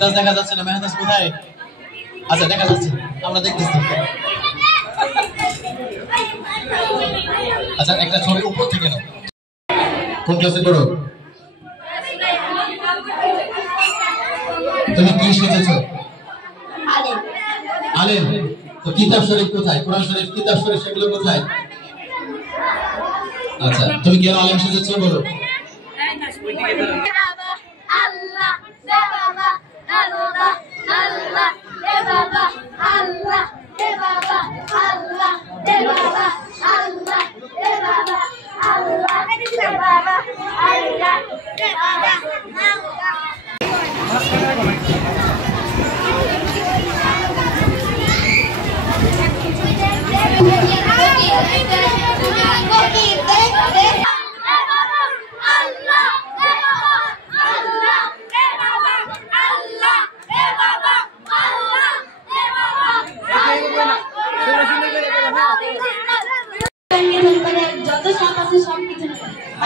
মেহদাস দেখা যাচ্ছে না, মেহদাস কোথায়? আচ্ছা দেখা যাচ্ছে, আমরা দেখতেছি। আচ্ছা একটা ছবি উপর থেকে নাও। কোন ক্লাসে পড়ো? তুমি কি শিখেছো? আলেম। তো কিতাব শরীফ কোথায়? কোরআন শরীফ, কিতাব শরীফ সেগুলো কোথায়? আচ্ছা তুমি কেন আলেম শিখেছো বলো? আল্লাহ রে বাবা, আল্লাহ আল্লাহ রে বাবা, আল্লাহ রে বাবা, আল্লাহ রে বাবা, আল্লাহ রে বাবা, আল্লাহ রে বাবা, আল্লাহ রে বাবা,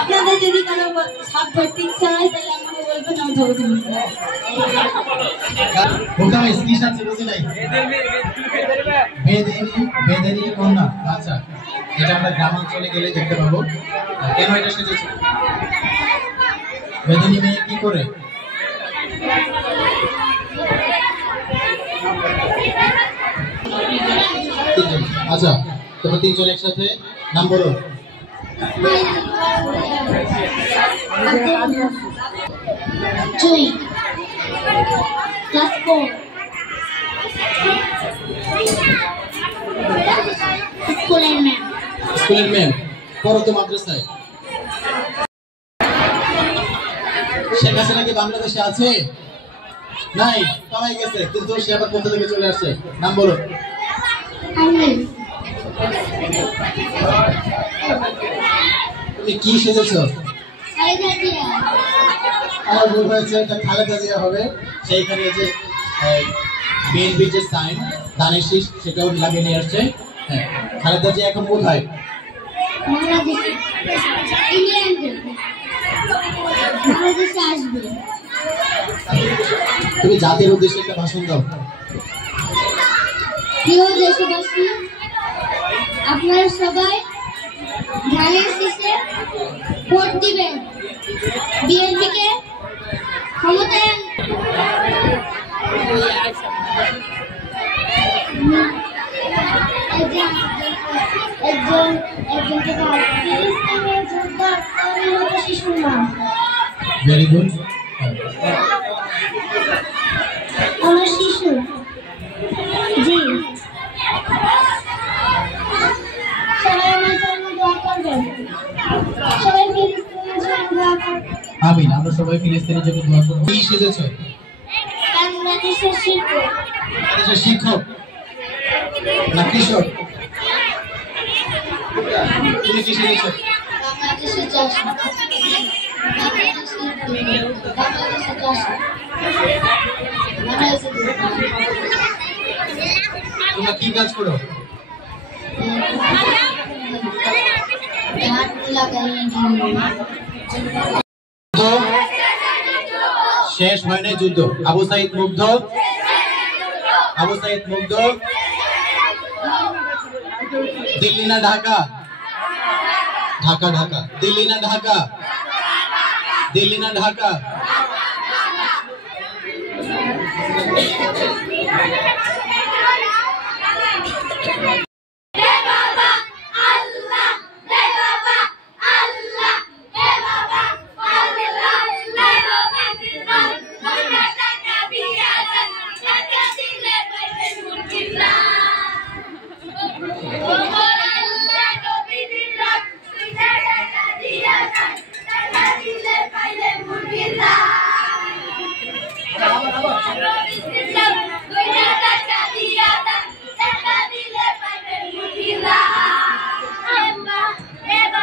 আপনাদের যদি কারো সাপ ধরতে ইচ্ছা হয় তাহলে আমাকে বলবেন, আমি ধরে দেবো। বেদেনি কন্যা। আচ্ছা এটা আমরা গ্রামাঞ্চলে গেলে দেখতে পাবো। কেন এটা সেজেছে? বেদেনি মেয়ে কি করে? আচ্ছা তোমরা তিনজন একসাথে নাম বলো। জুই, ক্লাস 4, স্কুলের ম্যাম। স্কুলের ম্যাম, পড়ো তো মাদ্রাসায়। শেখ হাসিনা কি বাংলাদেশে আছে? নাই, পালাই গেছে, কিন্তু সে আবার কোথা থেকে চলে আসছে? নাম বলো। তুমি কি সেজেছো? আমার ভুল হয়েছে, এটা খালেদা জিয়া হবে। সেইখানে যে বিএনপির যে সাইন দানের শীষ সেটাও লাগিয়ে নিয়ে আসছে। হ্যাঁ, খালেদা জিয়া এখন কোথায়? তুমি জাতির উদ্দেশ্যে একটা ভাষণ দাও। প্রিয় দেশবাসী, আপনারা সবাই ধানের শীষে ভোট দিবেন, বিএনপিকে ক্ষমতায় শিশুর নাম। Very good. আমার শিশু জি, সবাই আমার জন্য দোয়া করবেন, সবাই ফিলিস্তিনের জন্য দোয়া করবেন। আমিন। আমরা সবাই ফিলিস্তিনের জন্য দোয়া করব। কি সেজেছো? বাংলাদেশের শিক্ষক। বাংলাদেশের শিক্ষক না কৃষক? তুমি কি সেজেছো? বাংলাদেশের চাষি। বাংলাদেশের চাষি। তোমরা কি কাজ করো? শেষ হয় নাই যুদ্ধ। আবু সাইদ মুগ্ধ। আবু সাইদ মুগ্ধ। দিল্লি না ঢাকা? ঢাকা। ঢাকা। দিল্লি না ঢাকা? দিল্লি না ঢাকা?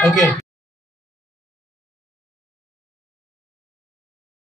Okay.